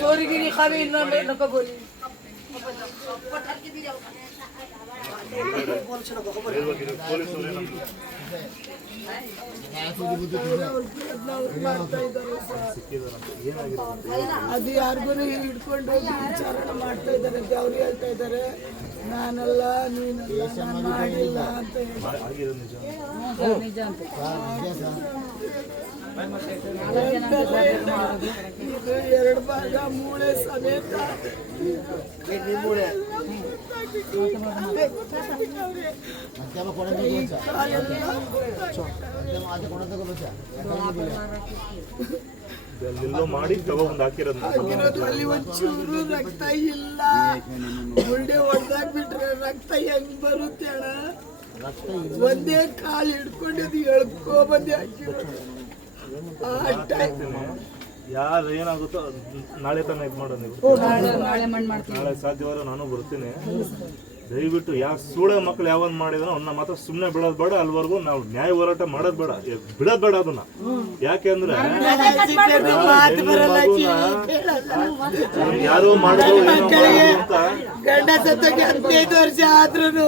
ಸೋರಿಗಿರಿ ಖಾಲಿ ಇನ್ನೊಂದು ನಕ್ಕ ಬೋಲಿ ಅದು ಯಾರಿಗೂ ಹಿಡ್ಕೊಂಡು ಹೋಗಿ ವಿಚಾರಣೆ ಮಾಡ್ತಾ ಇದ್ದಾರೆ ಅಂತ ಅವ್ರು ಹೇಳ್ತಾ ಇದ್ದಾರೆ ನಾನಲ್ಲ ನೀನಲ್ಲ ನಾನು ಮಾಡಿಲ್ಲ ಅಂತ ಹೇಳಿ ಇದು ಎರಡು ಭಾಗ ಮೂಳೆ ಸಮೇತ ಮಾಡಿ ಹಾಕಿರೋದು ಅಲ್ಲಿ ಒಂಚೂರು ರಕ್ತ ಇಲ್ಲ. ಗುಂಡೆ ಹೊಡೆದಾಕ್ಬಿಟ್ರೆ ರಕ್ತ ಹೆಂಗ್ ಬರುತ್ತೆ ಅಣ್ಣ? ಒಂದೇ ಕಾಲು ಹಿಡ್ಕೊಂಡಿದ್ದು ಎಳ್ಕೊ ಬಂದೆ. ಯಾರು ಏನಾಗುತ್ತೋ ನಾಳೆ ತಾನೇ ಇದು ಮಾಡೋದು ನೀವು ನಾಳೆ ಸಾಧ್ಯವಾದ್ರೆ ನಾನು ಬರ್ತೀನಿ. ದಯವಿಟ್ಟು ಯಾವ ಸೂಳೆ ಮಕ್ಳು ಯಾವನ್ ಮಾಡಿದ್ರು ಅವನ್ನ ಮಾತ್ರ ಸುಮ್ಮನೆ ಬಿಡೋದು ಬೇಡ ಅಲ್ವರೆಗೂ ನಾವು ನ್ಯಾಯ ಹೋರಾಟ ಮಾಡೋದು ಬೇಡ. ಬಿಡೋದು ಬೇಡ ಅದನ್ನ. ಯಾಕೆಂದ್ರೆ ಮಾತು ಬರಲ್ಲ ಯಾರೋ ಮಾಡಿದ್ರು ಅಂತ ಗಂಡ ಸತ್ತೋಗಿ ಹದಿನೈದು ವರ್ಷ ಆದ್ರೂ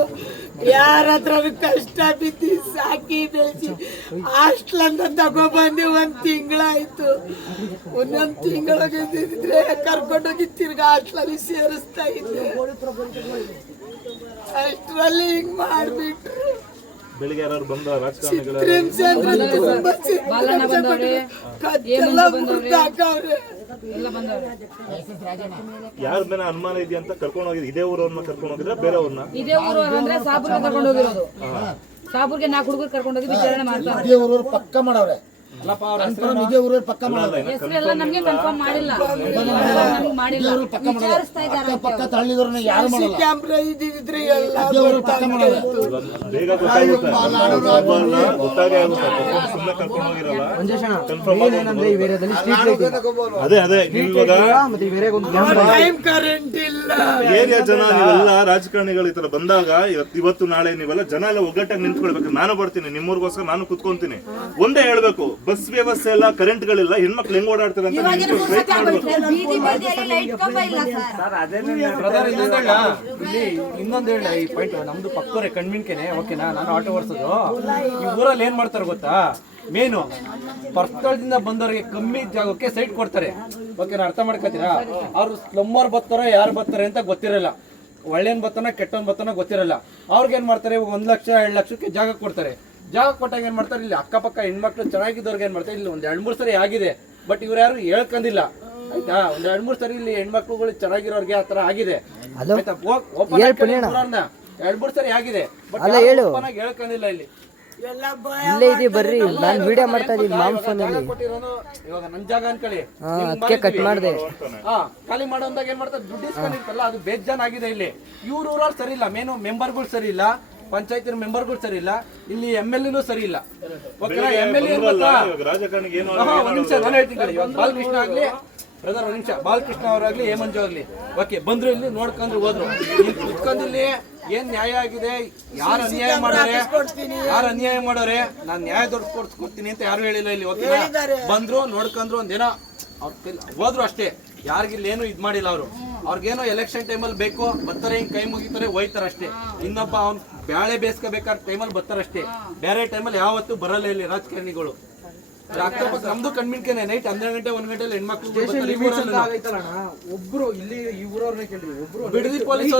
ಯಾರ ಹತ್ರ ಕಷ್ಟ ಬಿದ್ದು ಸಾಕಿ ಬೆಳೆಸಿ ಹಾಸ್ಟ್ಲ್ ಅಂತ ತಗೊಬಂದು ಒಂದ್ ತಿಂಗಳಾಯ್ತು. ಒಂದೊಂದ್ ತಿಂಗಳಿದ್ರೆ ಕರ್ಕೊಂಡೋಗಿ ತಿರ್ಗಾ ಹಾಸ್ಟ್ಲಲ್ಲಿ ಸೇರಿಸ್ತಾ ಇದ್ದೆ. ಅಷ್ಟ್ರಲ್ಲಿ ಹಿಂಗ್ ಮಾಡ್ಬಿಟ್ರು. ಬೆಳಿಗ್ಗೆ ಯಾರು ಬಂದ. ಯಾರ ಮೇಲೆ ಅನುಮಾನ ಇದೆಯಾ ಅಂತ ಕರ್ಕೊಂಡು ಹೋಗಿದ್ ಇದೇ ಊರವ್ರನ್ನ ಕರ್ಕೊಂಡು ಹೋಗಿದ್ರೆ? ಬೇರೆ ಅವ್ರನ್ನ ಇದೇ ಊರು ಅಂದ್ರೆ ಸಾಬೂರ್ ಕರ್ಕೊಂಡು ಹೋಗಿರೋದು. ಸಾಬೂರ್ಗೆ ನಾಲ್ಕು ಹುಡುಗರು ಕರ್ಕೊಂಡು ಹೋಗಿ ವಿಚಾರಣೆ ಮಾಡ್ತಾರೆ. ಇದೇ ಊರವ್ರು ಪಕ್ಕ ಮಾಡವ್ರೆ. ಊರವ್ರು ಪಕ್ಕ ಮಾಡವ್ರೆ ಹೆಸರೆಲ್ಲ ನಮ್ಗೆ ಕನ್ಫರ್ಮ್ ಮಾಡಿಲ್ಲ. ನಮ್ಗೆ ಮಾಡಿಲ್ಲ. ಪಕ್ಕ ಮಾಡವ್ರೆ ಅಕ್ಕ ಪಕ್ಕ ತಳ್ಳಿದವ್ರನ್ನ ಯಾರು ಮಾಡಲ್ಲ? ಕ್ಯಾಮ್ರಾ ಇದ್ದಿದ್ರೆ ಎಲ್ಲ ಊರು ಪಕ್ಕ ಮಾಡವ್ರೆ ಬೇಗ ಗೊತ್ತಾಗುತ್ತೆ. ಅಲ್ಲ, ಗೊತ್ತಾಗೇ ಆಗುತ್ತೆ. ಸುಮ್ಮನೆ ಕರ್ಕೊಂಡು ಹೋಗಿರಲ್ಲ. ಕನ್ಫರ್ಮ್ ಅದೇ ಅದೇ ನೀವು ಇವಾಗ ಟೈಮ್ ಕರೆಂಟ್ ಇಲ್ಲ. ಏರಿಯಾ ಜನ ನೀವೆಲ್ಲ ರಾಜಕಾರಣಿಗಳು ಈ ತರ ಬಂದಾಗ ಇವತ್ತು ಇವತ್ತು ನಾಳೆ ನೀವೆಲ್ಲ ಜನ ಎಲ್ಲ ಒಗ್ಗಟ್ಟಾಗಿ ನಿಂತ್ಕೊಳ್ಬೇಕು. ನಾನು ಬರ್ತೀನಿ ನಿಮ್ಮೂರ್ಗೋಸ್ಕರ ನಾನು ಕುತ್ಕೊಂತೀನಿ. ಒಂದೇ ಹೇಳ್ಬೇಕು. ಬಸ್ ವ್ಯವಸ್ಥೆ ಎಲ್ಲ ಕರೆಂಟ್ಗಳಿಲ್ಲ ಹೆಣ್ಮಕ್ಳು ಹೆಂಗ್ ಓಡಾಡ್ತಾರೆ ಅಂತ ನೀವು straight ಮಾಡ್ಬೇಕು. ಬ್ರದರ್ ಇನ್ನೊಂದು ಹೇಳ ಇಲ್ಲಿ ಇನ್ನೊಂದು ಹೇಳ ಈ ಪಾಯಿಂಟ್ ನಮ್ದು ಪಕ್ಕದವ್ರೆ ಕಣ್ಮಿಣ್ಕೆನೆ ಓಕೆನಾ? ನಾನು ಆಟೋ ಓಡಿಸೋದು. ಈ ಊರಲ್ಲಿ ಏನ್ ಮಾಡ್ತಾರೆ ಗೊತ್ತಾ? ಮೇನು ಪರ್ತಳದಿಂದ ಬಂದವರಿಗೆ ಕಮ್ಮಿ ಜಾಗಕ್ಕೆ ಸೈಟ್ ಕೊಡ್ತಾರೆ. ಓಕೆನಾ? ಅರ್ಥ ಮಾಡ್ಕೋತೀರಾ? ಅವ್ರು ಸ್ಲಮ್ಮರ್ ಬರ್ತಾರೋ ಯಾರು ಬರ್ತಾರೆ ಅಂತ ಗೊತ್ತಿರಲ್ಲ. ಒಳ್ಳೆನ್ ಬರ್ತಾನ ಕೆಟ್ಟವನ್ ಬರ್ತಾನ ಗೊತ್ತಿರಲ್ಲ. ಅವ್ರಿಗೆ ಏನ್ ಮಾಡ್ತಾರೆ? ಇವಾಗ ಒಂದ್ ಲಕ್ಷ ಎರಡ್ ಲಕ್ಷಕ್ಕೆ ಜಾಗ ಕೊಡ್ತಾರೆ. ಜಾಗ ಕೊಟ್ಟಾಗ ಏನ್ ಮಾಡ್ತಾರೆ? ಇಲ್ಲಿ ಅಕ್ಕಪಕ್ಕ ಹೆಣ್ಮಕ್ಳು ಚೆನ್ನಾಗಿದ್ದವ್ರಿಗೆ ಏನ್ ಮಾಡ್ತಾರೆ? ಇಲ್ಲಿ ಒಂದ್ ಎರಡ್ ಮೂರ್ ಸರಿ ಆಗಿದೆ. ಬಟ್ ಇವ್ರು ಯಾರು ಹೇಳ್ಕಂದಿಲ್ಲ. ಆಯ್ತಾ? ಒಂದ್ ಎರಡ್ ಮೂರ್ ಸರಿ ಇಲ್ಲಿ ಹೆಣ್ಮಕ್ಳುಗಳು ಚೆನ್ನಾಗಿರೋರ್ಗೆ ಆತರ ಆಗಿದೆ. ಆಯ್ತಾ? ಊರನ್ನ. ಮೂರ್ ಸರಿ ಆಗಿದೆ. ಬಟ್ ಹೇಳ್ಕೊಂಡಿಲ್ಲ ಇಲ್ಲಿ. ಇಲ್ಲೇ ಇದೆ ಬರ್ರಿ. ನಾನು ವಿಡಿಯೋ ಮಾಡ್ತಾ ಇದೀನಿ ಮಾಮ್ ಫೋನ್ ಅಲ್ಲಿ ಇವಾಗ ನನ್ ಜಾಗ ಅನ್ಕೊಳ್ಳಿ. ಅದಕ್ಕೆ ಕಟ್ ಮಾಡಿದೆ. ಹಾ ಖಾಲಿ ಮಾಡೋಂದಾಗ ಏನ್ ಮಾಡ್ತಾರೆ? ದುಡ್ಡು ಇಸ್ಕೊಂಡಿರ್ತಲ್ಲ ಅದು ಬೇಜಾನ್ ಆಗಿದೆ ಇಲ್ಲಿ. ಇವ್ರ ಊರಲ್ಲಿ ಸರಿ ಇಲ್ಲ. ಮೇನು ಮೆಂಬರ್ಗಳು ಸರಿ ಇಲ್ಲ. ಪಂಚಾಯತಿ ಮೆಂಬರ್ಗಳು ಸರಿ ಇಲ್ಲ ಇಲ್ಲಿ ಎಂ ಎಲ್ ಎನೂ ಸರಿ ಇಲ್ಲ. ಓಕೆನಾ ಎಂ ಎಲ್ ಎ ಬಂದ್ರಲ್ಲ, ರಾಜಕಾರಣಿಗೆ ಏನು ಹಾ, ಒಂದ್ ನಿಮಿಷ ನಾನು ಹೇಳ್ತೀನಿ ಕೇಳಿ. ಇವಾಗ ಬಾಲಕೃಷ್ಣ ಆಗ್ಲಿ ಬ್ರದರ್ ಒಂದ್ ನಿಮಿಷ ಬಾಲಕೃಷ್ಣ ಅವರಾಗ್ಲಿ ಹೇಮಂಜು ಆಗ್ಲಿ ಓಕೆ ಬಂದ್ರು ಇಲ್ಲಿ ನೋಡ್ಕೊಂಡ್ರು ಹೋದ್ರು. ಇಲ್ಲಿ ಕುತ್ಕೊಂಡ್ ಇಲ್ಲಿ ಏನ್ ನ್ಯಾಯ ಆಗಿದೆ ಯಾರು ಅನ್ಯಾಯ ಮಾಡೋರೆ ಯಾರು ಅನ್ಯಾಯ ಮಾಡೋರೆ ನಾನು ನ್ಯಾಯ ದೊಡ್ಡ ಕೊಡ್ತೀನಿ ಅಂತ ಯಾರು ಹೇಳಿಲ್ಲ ಇಲ್ಲಿ ಓಕೆನಾ ಬಂದ್ರು ನೋಡ್ಕೊಂಡ್ರು ಒಂದೇನೋ ಅವ್ರ ಕೈಲಿ ಹೋದ್ರು ಅಷ್ಟೇ. ಯಾರಿಗಿಲ್ಲ ಏನು ಇದ್ ಮಾಡಿಲ್ಲ ಅವರು. ಅವ್ರಿಗೇನೋ ಎಲೆಕ್ಷನ್ ಟೈಮಲ್ಲಿ ಬೇಕು ಬರ್ತಾರೆ ಹಿಂಗೆ ಕೈ ಮುಗಿತಾರೆ ಹೋಯ್ತಾರಷ್ಟೇ. ಇನ್ನೊಬ್ಬ ಅವ್ನು ಬ್ಯಾಳೆ ಬೇಯಿಸ್ಕೋಬೇಕಾದ ಟೈಮಲ್ಲಿ ಬರ್ತಾರಷ್ಟೇ. ಬೇರೆ ಟೈಮಲ್ಲಿ ಯಾವತ್ತೂ ಬರಲ್ಲ ಇಲ್ಲಿ ರಾಜಕಾರಣಿಗಳು. ನಮ್ದು ಕಣ್ಮಿನ್ಕೇನೆ ನೈಟ್ ಹನ್ನೆರಡು ಗಂಟೆ ಒಂದ್ ಗಂಟೆ ಹೆಣ್ಮಕ್ಳು. ಒಬ್ರು ಇಲ್ಲಿ ಇವ್ರವ್ರನ್ನ ಕೇಳಿ ಒಬ್ರು ಬಿಡದಿ ಪೊಲೀಸ್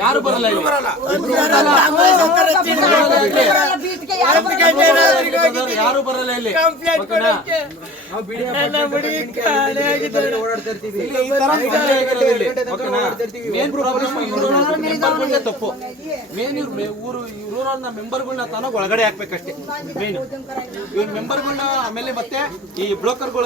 ಯಾರು ಬರಲ್ಲ ಇಲ್ಲಿ. ಯಾರು ಬರಲ್ಲ. ಇಲ್ಲಿ? ತಪ್ಪು. ಮೇನ್ ಇವ್ರು ಊರು ಇವ್ರವ್ರನ್ನ ಮೆಂಬರ್ಗಳನ್ನ ತಾನಾಗ ಒಳಗಡೆ ಹಾಕ್ಬೇಕಷ್ಟೇ. ಮೇನ್ ಇವ್ರ ಮೆಂಬರ್ಗಳನ್ನ ಆಮೇಲೆ ಮತ್ತೆ ಈ ಬ್ರೋಕರ್ಗಳು